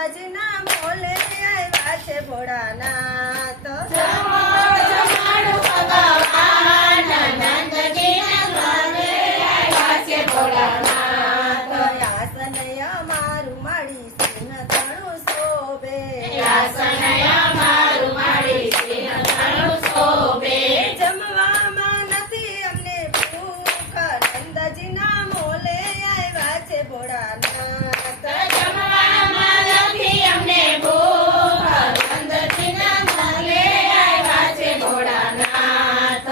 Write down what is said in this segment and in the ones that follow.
નંદજીના Moll આવ્યા છે ભોળાનાથ. જમાડું ભગવાન નંદજીના ઘરે આવ્યા છે ભોળાનાથ. આસન અમારું માડી સિંહ તણું શોભે. આસન અમારું માડી સિંહ તણું શોભે. જમવામાં નથી અમને ભૂખ નંદજીના મોલે આવ્યા છે ભોળાનાથ. જમવામાં નથી અમને ભૂખ નંદજીના ઘરે આવ્યા છે ભોળાનાથ.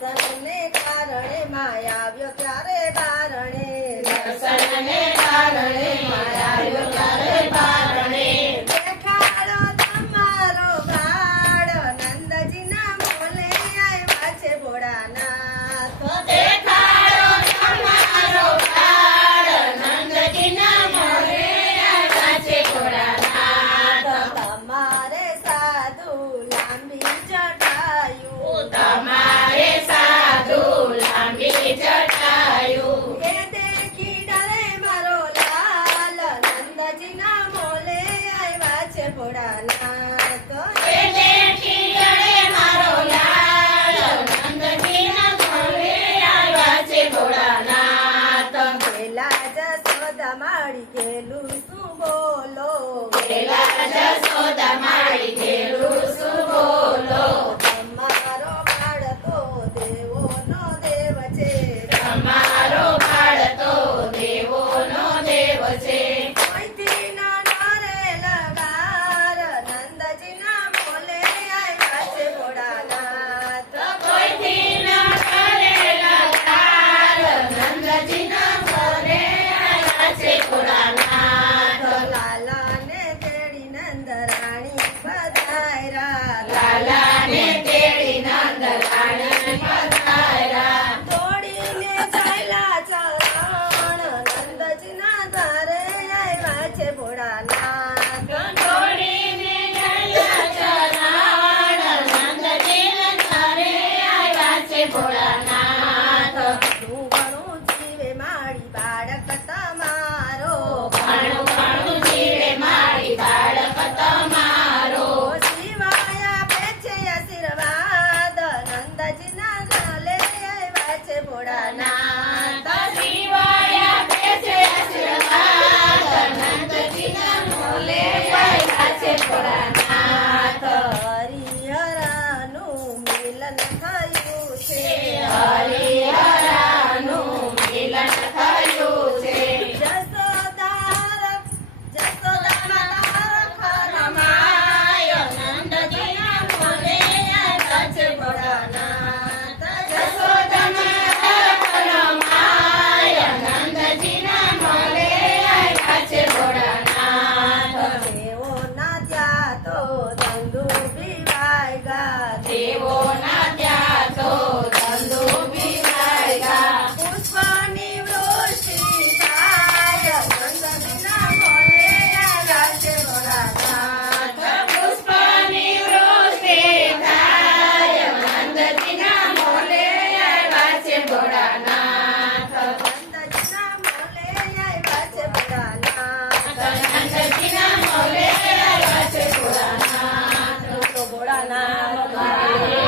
દર્શનને કારણે માયા આવ્યો ત્યારે બારણે. દર્શનને કારણે માયા આવ્યો ત્યારે બારણે. દેખાડો તમારો ભાડ નંદજીના મોલે આવ્યા છે ભોળાનાથ. દેખાડો તમારો પાડ નંદજીના મોરે આવ્યા છે ભોળાનાથ. તમારે સાધુ લાંબી જટાયું. તમારે સાધુ લાંબી જટાયું. એ દેખી ડરે મારો લાલ નંદજીના મોલે આવ્યા છે ભોળાનાથ. એ દેખી ડરે મારો લાલ નંદજીના ઘરે આવ્યા છે ભોળાનાથ. પેલા જસોદા માળી ગેલું શું બોલો. પેલા જશોદા મારી ગેલું શું બોલો. તમારો બાળ તો દેવોનો દેવ છે. તમારો બાળ તો દેવોનો દેવ છે. કોઈથી ન ડરે લગાર નંદજીના મોલે આવ્યા છે ભોળાનાથ. કોઈથી ન કરેલા તાર નંદજીના ઘરે આવ્યા છે ભોળાનાથ. લાલાને તેડી નંદરાણી પધાર્યા. લાલાને તેડી નંદરાણી પધાર્યા. દોડીને ચાલ્યા ચરણ નંદજીના ઘરે આવ્યા છે ભોળાનાથ. દોડીને ગયા ચરણ નંદજીના ઘરે આવ્યા છે ભોળાનાથ. ઘણું ઘણું જીવે મારી બાળક તમારો. ઘણું ઘણું જીવે મારી બાળક તમારો. શિવાય આપે છે આશીર્વાદ નંદજીના ગલે આવ્યા છે ભોળાનાથ. નાથ શિવાય આપે છે આશીર્વાદ નંદજીના મોલે આવ્યા છે ભોળાનાથ. હરિહરાનું મિલન થયું છે. હરિહરાનું મિલન થયું છે. જસોદા માતા રમાય નંદજીના મોલે આવ્યા છે ભોળાનાથ. જશોદામાં રમાય નંદજીના મોલે આવ્યા છે ભોળાનાથ. દેવોના ત્યાં તો ધંધુભી વાગ્યા. દેવોના ત્યાં તો ધંધુભી વાગ્યા. પુષ્પની વૃષ્ટિ થાય નંદજીના મોલે આવ્યા છે ભોળાનાથ. પુષ્પની વૃષ્ટિ થાય નંદજીના મોલે આવ્યા છે ભોળાનાથ. નંદજીના મોલે આવ્યા છે ભોળાનાથ. નંદજીના મોલે આવ્યા છે ભોળાનાથ. તો ભોળાનાથ